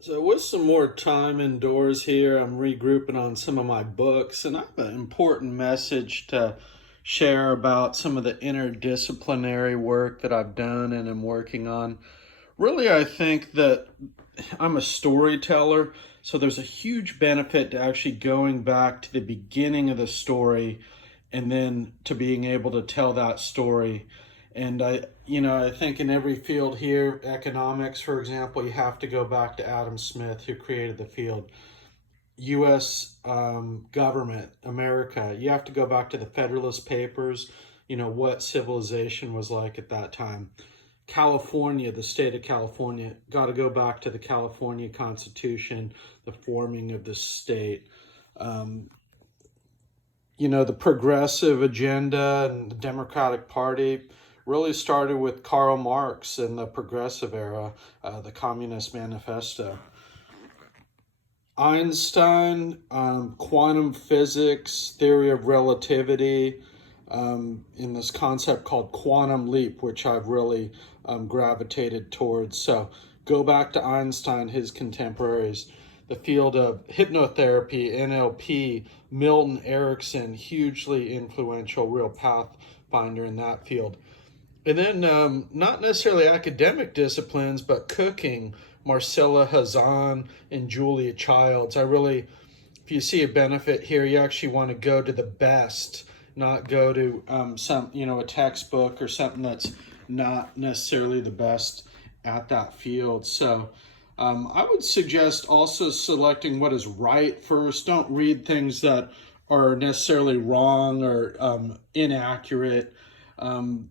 So with some more time indoors here, I'm regrouping on some of my books, and I have an important message to share about some of the interdisciplinary work that I've done and am working on. Really, I think that I'm a storyteller, so there's a huge benefit to actually going back to the beginning of the story and then to being able to tell that story. And I think in every field here, economics, for example, you have to go back to Adam Smith, who created the field. U.S. Government, America, you have to go back to the Federalist Papers, what civilization was like at that time. California, the state of California, got to go back to the California Constitution, the forming of the state. Um, the progressive agenda and the Democratic Party really started with Karl Marx and the progressive era, the Communist Manifesto. Einstein, quantum physics, theory of relativity, in this concept called quantum leap, which I've really gravitated towards. So go back to Einstein, his contemporaries, the field of hypnotherapy, NLP, Milton Erickson, hugely influential, real pathfinder in that field. And then not necessarily academic disciplines, but cooking, Marcella Hazan and Julia Childs. If you see a benefit here, you actually want to go to the best, not go to a textbook or something that's not necessarily the best at that field. So I would suggest also selecting what is right first. Don't read things that are necessarily wrong or inaccurate. Um,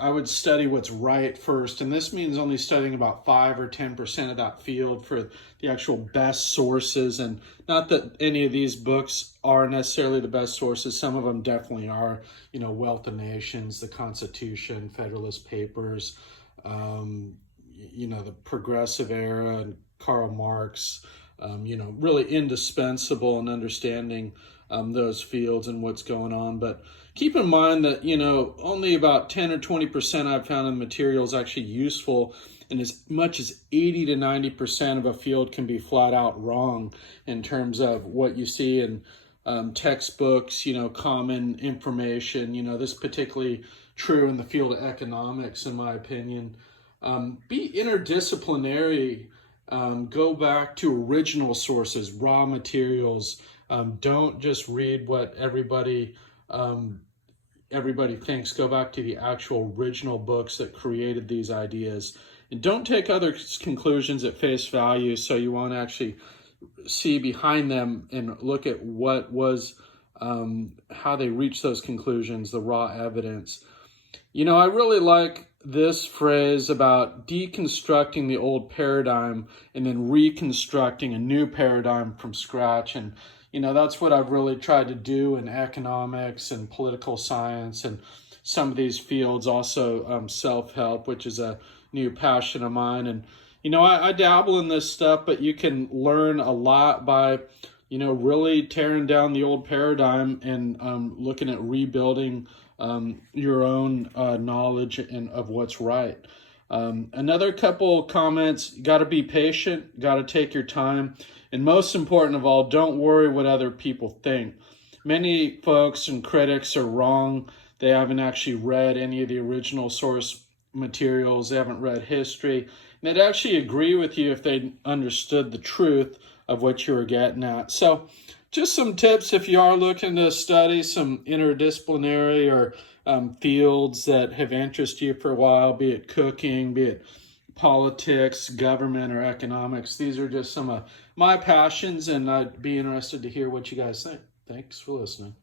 I would study what's right first, and this means only studying about 5 or 10% of that field for the actual best sources. And not that any of these books are necessarily the best sources, some of them definitely are. Wealth of Nations, the Constitution, Federalist Papers, the progressive era, and Karl Marx. Really indispensable in understanding those fields and what's going on. But keep in mind that, only about 10 or 20% I've found in the material is actually useful, and as much as 80 to 90% of a field can be flat out wrong in terms of what you see in textbooks, common information. This particularly true in the field of economics, in my opinion. Be interdisciplinary. Go back to original sources, raw materials. Don't just read what everybody thinks. Go back to the actual original books that created these ideas. And don't take other conclusions at face value. So you want to actually see behind them and look at what was, how they reached those conclusions, the raw evidence. I really like this phrase about deconstructing the old paradigm and then reconstructing a new paradigm from scratch. And, that's what I've really tried to do in economics and political science and some of these fields, also self-help, which is a new passion of mine. And, I dabble in this stuff, but you can learn a lot by, really tearing down the old paradigm and looking at rebuilding your own knowledge and of what's right. Another couple comments: got to be patient, got to take your time, and most important of all, don't worry what other people think. Many folks and critics are wrong. They haven't actually read any of the original source materials. They haven't read history. And they'd actually agree with you if they understood the truth of what you were getting at. So just some tips if you are looking to study some interdisciplinary or fields that have interested you for a while, be it cooking, be it politics, government, or economics. These are just some of my passions, and I'd be interested to hear what you guys think. Thanks for listening.